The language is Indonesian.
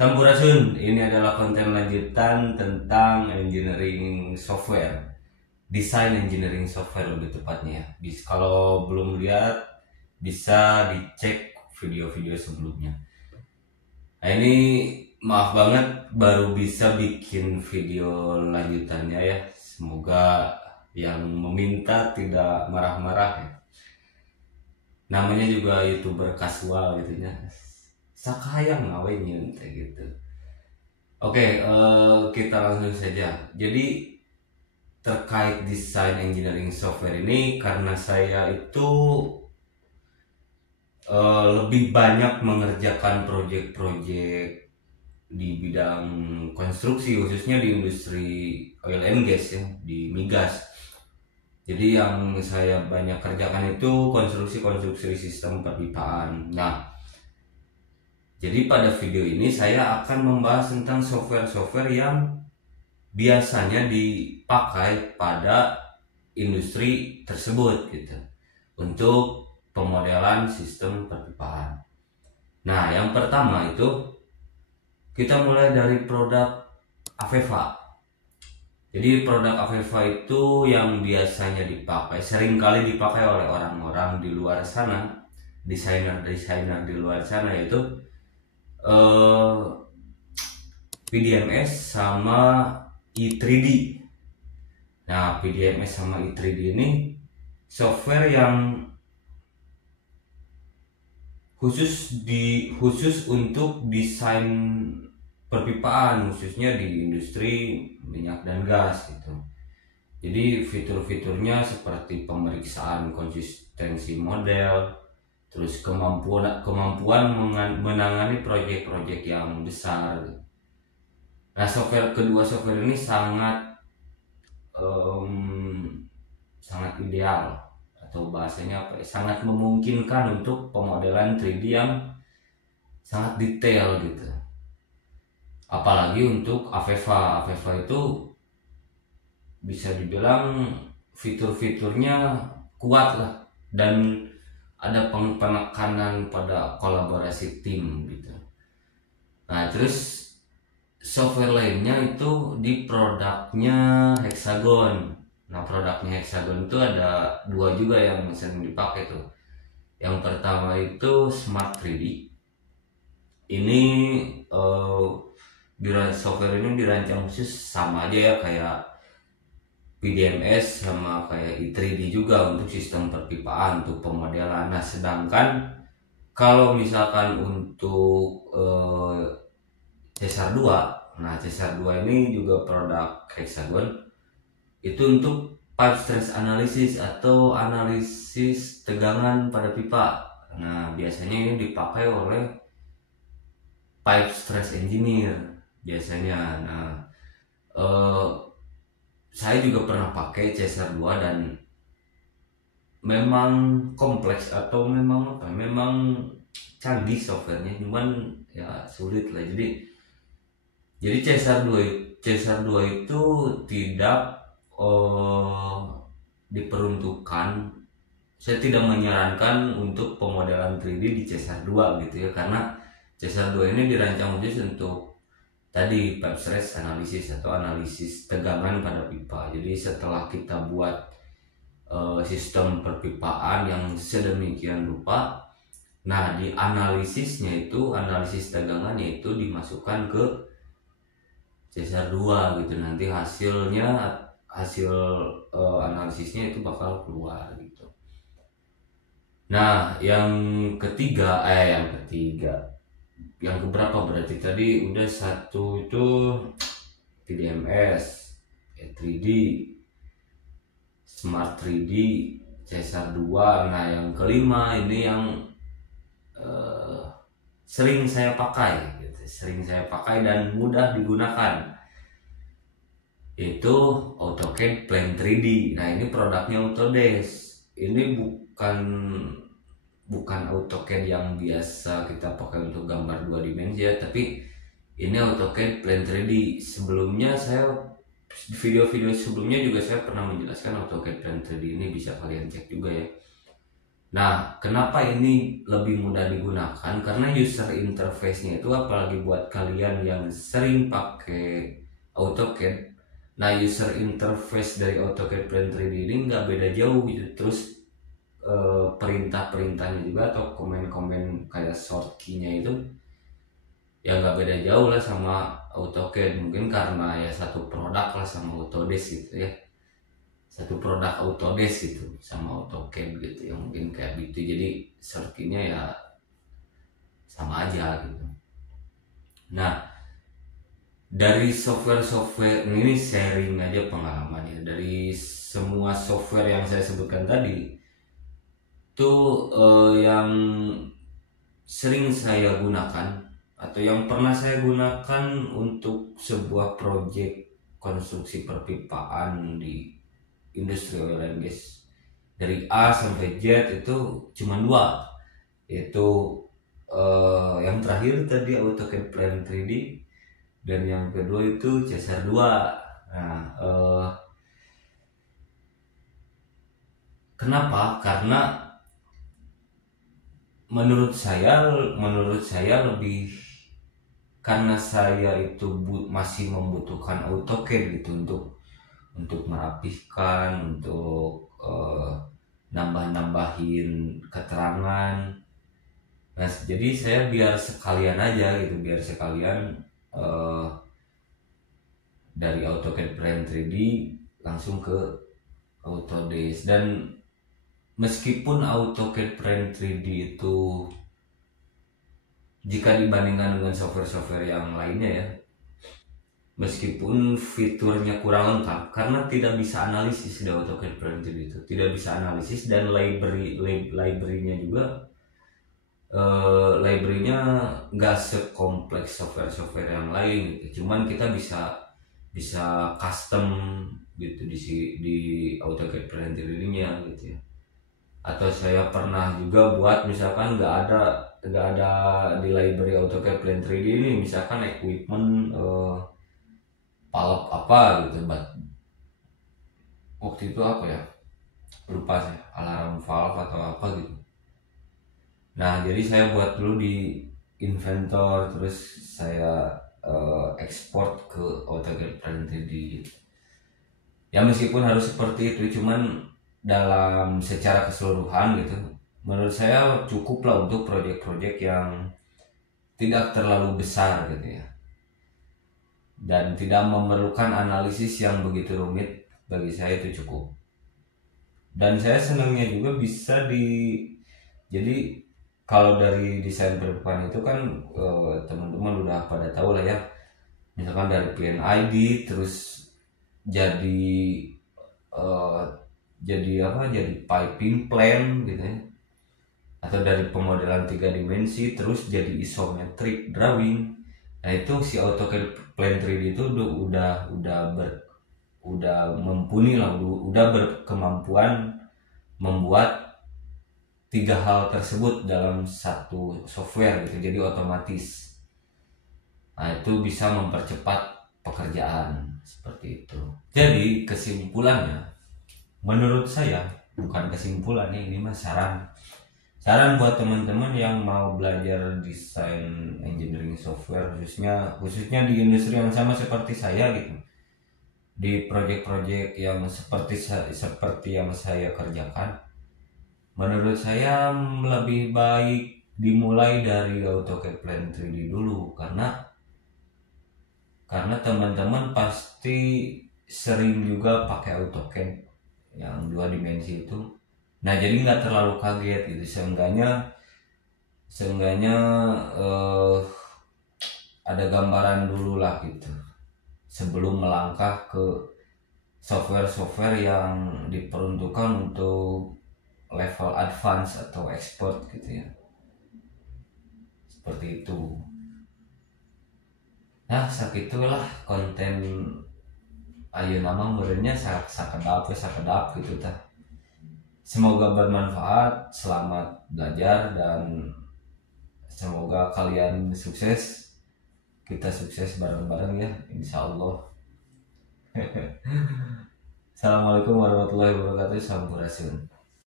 Sampurasun, ini adalah konten lanjutan tentang engineering software, desain engineering software lebih tepatnya. Kalau belum lihat, bisa dicek video-video sebelumnya. Nah ini maaf banget baru bisa bikin video lanjutannya ya. Semoga yang meminta tidak marah-marah ya. Namanya juga YouTuber kasual gitu ya. Sakayang ngawenya kayak gitu. Oke, kita langsung saja. Jadi terkait desain engineering software ini, karena saya itu lebih banyak mengerjakan proyek-proyek di bidang konstruksi, khususnya di industri oil and gas ya, di migas. Jadi yang saya banyak kerjakan itu konstruksi sistem perpipaan. Nah, jadi pada video ini saya akan membahas tentang software-software yang biasanya dipakai pada industri tersebut gitu untuk pemodelan sistem perpipaan. Nah, yang pertama itu kita mulai dari produk AVEVA. Jadi produk AVEVA itu yang biasanya dipakai, seringkali dipakai oleh orang-orang di luar sana, desainer di luar sana, itu PDMS sama i3D. Nah, PDMS sama i3D ini software yang khusus untuk desain perpipaan, khususnya di industri minyak dan gas gitu. Jadi fitur-fiturnya seperti pemeriksaan konsistensi model, terus kemampuan menangani proyek-proyek yang besar. Nah, kedua software ini sangat ideal, atau bahasanya apa ya, sangat memungkinkan untuk pemodelan 3D yang sangat detail gitu. Apalagi untuk AVEVA itu bisa dibilang fitur-fiturnya kuat lah, dan ada penekanan pada kolaborasi tim gitu. Nah, terus software lainnya itu di produknya Hexagon. Nah, produknya Hexagon itu ada dua juga yang sering dipakai tuh. Yang pertama itu Smart 3D. Ini software ini dirancang khusus, sama aja ya kayak PDMS sama kayak i3D juga, untuk sistem perpipaan, untuk pemodelan. Nah, sedangkan kalau misalkan untuk Cesar 2, nah Cesar 2 ini juga produk Hexagon, itu untuk pipe stress analysis atau analisis tegangan pada pipa. Nah, biasanya ini dipakai oleh pipe stress engineer biasanya. Nah, saya juga pernah pakai Cesar 2 dan memang kompleks, atau memang canggih softwarenya, cuman ya sulit lah. Jadi Cesar 2 itu tidak diperuntukkan, saya tidak menyarankan untuk pemodelan 3D di Cesar 2 gitu ya, karena Cesar 2 ini dirancang khusus untuk tadi pipe stress analysis atau analisis tegangan pada pipa. Jadi setelah kita buat sistem perpipaan yang sedemikian rupa, nah di analisis tegangannya itu dimasukkan ke Cesar 2 gitu. Nanti hasil analisisnya itu bakal keluar gitu. Nah, yang keberapa berarti tadi udah satu itu PDMS, 3D, Smart 3D, Cesar 2. Nah, yang kelima ini yang sering saya pakai dan mudah digunakan, itu AutoCAD Plan 3D. Nah, ini produknya Autodesk. Ini bukan AutoCAD yang biasa kita pakai untuk gambar 2 dimensi ya, tapi ini AutoCAD Plan 3D. Sebelumnya video-video sebelumnya juga saya pernah menjelaskan AutoCAD Plan 3D ini, bisa kalian cek juga ya. Nah, kenapa ini lebih mudah digunakan? Karena user interface-nya itu apalagi buat kalian yang sering pakai AutoCAD. Nah, user interface dari AutoCAD Plan 3D ini nggak beda jauh gitu. Terus perintah-perintahnya juga atau komen-komen kayak short key-nya itu ya nggak beda jauh lah sama AutoCAD. Mungkin karena ya satu produk lah sama Autodesk gitu ya. Satu produk Autodesk gitu sama AutoCAD gitu yang mungkin kayak gitu, jadi circuitnya ya sama aja gitu. Nah, dari software-software ini sharing aja pengalamannya, dari semua software yang saya sebutkan tadi tuh yang sering saya gunakan atau yang pernah saya gunakan untuk sebuah proyek konstruksi perpipaan di industri oil and gas dari A sampai Z itu cuma dua, yaitu yang terakhir tadi AutoCAD Plan 3D dan yang kedua itu Cesar 2. Nah, kenapa? Karena menurut saya lebih, karena saya itu masih membutuhkan AutoCAD gitu untuk merapihkan, untuk nambah-nambahin keterangan. Nah, jadi saya biar sekalian aja gitu, biar sekalian eh, dari AutoCAD Plan 3D langsung ke Autodesk. Dan meskipun AutoCAD Plan 3D itu jika dibandingkan dengan software-software yang lainnya ya, meskipun fiturnya kurang lengkap karena tidak bisa analisis di AutoCAD Plan 3D itu, tidak bisa analisis, dan library-nya juga library-nya nggak sekompleks software-software yang lain gitu. Cuman kita bisa custom gitu di AutoCAD Plan 3D-nya gitu ya. Atau saya pernah juga buat misalkan nggak ada di library AutoCAD Plan 3D ini, misalkan equipment palep apa gitu, waktu itu apa ya, lupa saya, alarm valve atau apa gitu. Nah, jadi saya buat dulu di Inventor, terus saya ekspor ke AutoCAD Plan 3D gitu. Ya meskipun harus seperti itu, cuman dalam secara keseluruhan gitu, menurut saya cukup lah untuk proyek-proyek yang tidak terlalu besar gitu ya, dan tidak memerlukan analisis yang begitu rumit. Bagi saya itu cukup. Dan saya senangnya juga bisa jadi kalau dari desain perpipaan itu kan teman-teman udah pada tahu lah ya, misalkan dari plan ID terus jadi eh, jadi piping plan gitu ya, atau dari pemodelan 3 dimensi terus jadi isometric drawing. Nah, itu si AutoCAD Plan 3D itu udah mumpuni lah, udah berkemampuan membuat tiga hal tersebut dalam satu software gitu, jadi otomatis. Nah, itu bisa mempercepat pekerjaan seperti itu. Jadi kesimpulannya, menurut saya, bukan kesimpulan ini mah saran buat teman-teman yang mau belajar desain engineering software, khususnya di industri yang sama seperti saya gitu, di project-project yang seperti yang saya kerjakan. Menurut saya lebih baik dimulai dari AutoCAD Plan 3D dulu, karena teman-teman pasti sering juga pakai AutoCAD yang 2 dimensi itu. Nah, jadi nggak terlalu kaget gitu, seenggaknya eh, ada gambaran dulu lah gitu sebelum melangkah ke software-software yang diperuntukkan untuk level advance atau expert gitu ya, seperti itu. Nah, sakitulah konten ayo nama muridnya sakedap gitu tah. Semoga bermanfaat, selamat belajar, dan semoga kalian sukses, kita sukses bareng-bareng ya, insya Allah. Assalamualaikum warahmatullahi wabarakatuh, sampurasun.